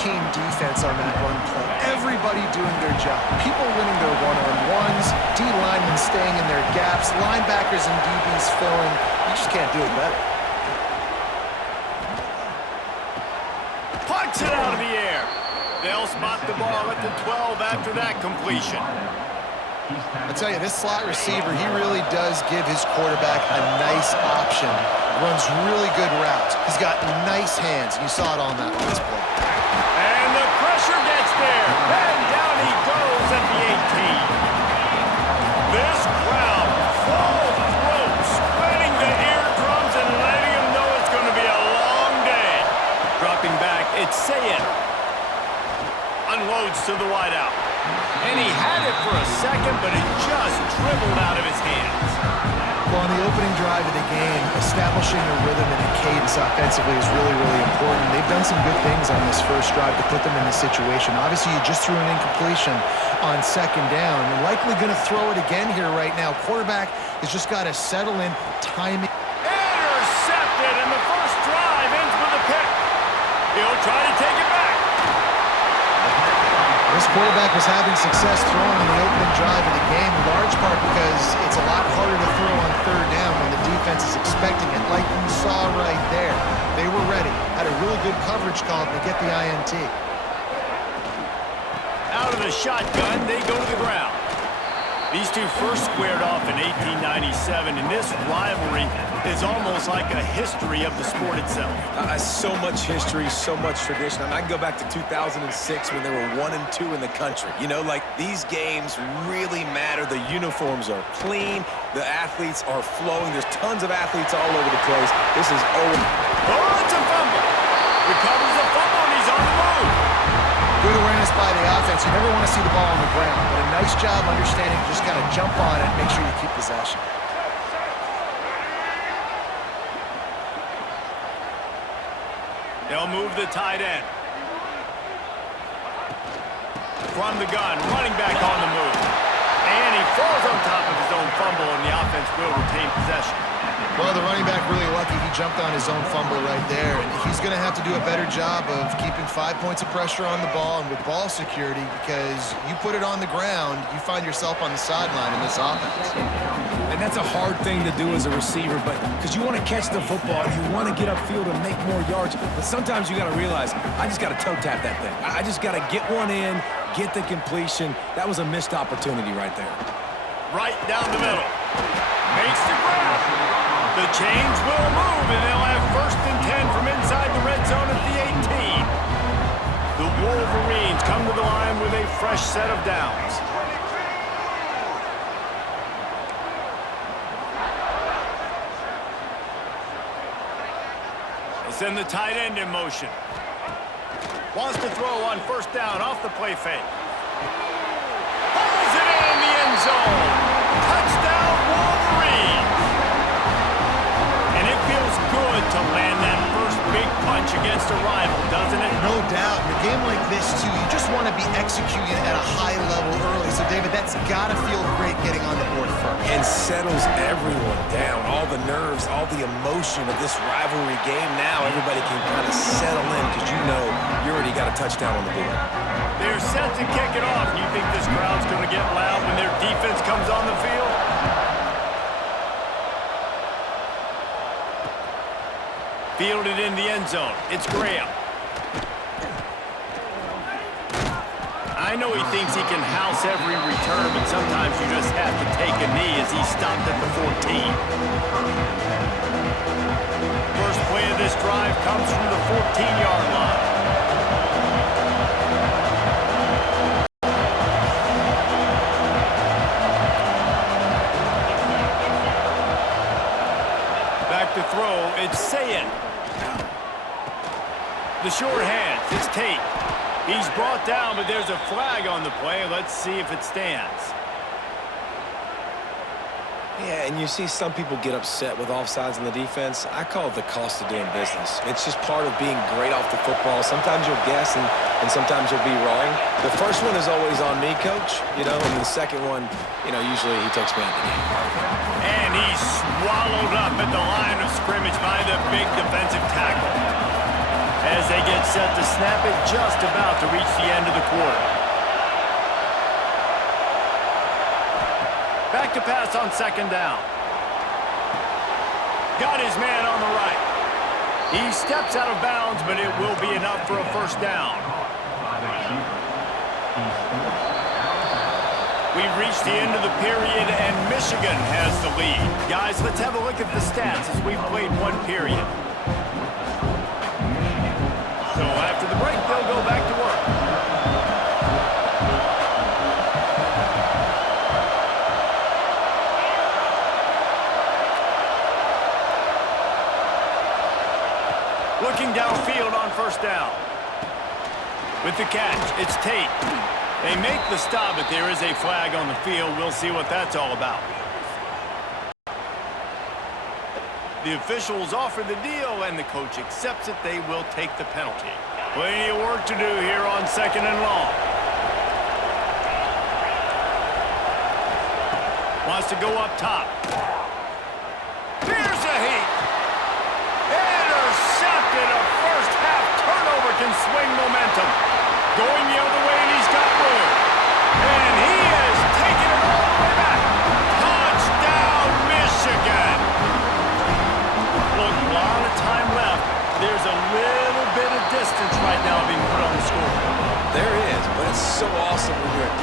team defense on that run play. Everybody doing their job. People winning their one-on-ones, D linemen staying in their gaps, linebackers and DBs filling. You just can't do it better. Punch it out of the air. They'll spot the ball at the 12 after that completion. I tell you, this slot receiver, he really does give his quarterback a nice option. Runs really good routes. He's got nice hands. You saw it on that last play. And the pressure gets there. And down he goes at the 18. This crowd, full throat, spreading the eardrums and letting him know it's going to be a long day. Dropping back, it's Sayed. Unloads to the wideout. And he had it for a second, but it just dribbled out of his hands. Well, on the opening drive of the game, establishing a rhythm and a cadence offensively is really, really important. They've done some good things on this first drive to put them in this situation. Obviously, you just threw an incompletion on second down. You're likely going to throw it again here right now. Quarterback has just got to settle in, timing. Intercepted, and the first drive ends with a pick. He'll try to take it back. This quarterback was having success throwing in the opening drive of the game, in large part because it's a lot harder to throw on third down when the defense is expecting it, like you saw right there. They were ready, had a really good coverage call to get the INT. Out of the shotgun, they go to the ground. These two first squared off in 1897, and this rivalry is almost like a history of the sport itself. So much history, so much tradition. I can go back to 2006 when they were 1-2 in the country. You know, like, these games really matter. The uniforms are clean. The athletes are flowing. There's tons of athletes all over the place. This is over. Oh, it's a fumble. Recovers the fumble, and he's on the move. Good awareness by the offense. You never want to see the ball on the ground, but a nice job understanding to just kind of jump on it and make sure you keep possession. They'll move the tight end. From the gun, running back on the move. And he falls on top of his own fumble, and the offense will retain possession. Well, the running back really lucky. He jumped on his own fumble right there, and he's going to have to do a better job of keeping 5 points of pressure on the ball and with ball security, because you put it on the ground, you find yourself on the sideline in this offense. And that's a hard thing to do as a receiver, but because you want to catch the football, you want to get upfield and make more yards, but sometimes you got to realize, I just got to toe tap that thing. I just got to get one in, get the completion. That was a missed opportunity right there. Right down the middle. Makes the grab. The chains will move, and they'll have 1st and 10 from inside the red zone at the 18. The Wolverines come to the line with a fresh set of downs. They send the tight end in motion. Wants to throw on 1st down off the play fake. Pulls it in the end zone. Touchdown, Wolverines. And it feels good to land that first big punch against a rival, doesn't it? No doubt. In a game like this, too, you just want to be executing at a high level early. So, David, that's got to feel great getting on the board first. And settles everyone down. All the nerves, all the emotion of this rivalry game. Now everybody can kind of settle in because you know you already got a touchdown on the board. They're set to kick it off. You think this crowd's going to get loud when their defense comes on the field? Fielded in the end zone. It's Graham. I know he thinks he can house every return, but sometimes you just have to take a knee as he stopped at the 14. First play of this drive comes from the 14-yard line. Back to throw, it's Sayed. The short hands, it's Tate. He's brought down, but there's a flag on the play. Let's see if it stands. Yeah, and you see some people get upset with offsides in the defense. I call it the cost of doing business. It's just part of being great off the football. Sometimes you'll guess and sometimes you'll be wrong. The first one is always on me, Coach, and the second one, usually he takes me out the game. And he's swallowed up at the line of scrimmage by the big defensive tackle. as they get set to snap it just about to reach the end of the quarter. Back to pass on second down. Got his man on the right. He steps out of bounds, but it will be enough for a first down. We've reached the end of the period, and Michigan has the lead. Guys, let's have a look at the stats as we've played one period. So after the break, they'll go back to work. Looking downfield on first down. With the catch, it's Tate. They make the stop, but there is a flag on the field. We'll see what that's all about. The officials offer the deal, and the coach accepts it. They will take the penalty. Plenty of work to do here on second and long. Wants to go up top. Here's a heat. Intercepted. A first half turnover can swing momentum. Going the other way, and he's got room. And he has taken it all the way back. Touchdown, Michigan. Look, a lot of time left. There's a little bit of distance right now being put on the score. There is, but it's so awesome when you're a defense.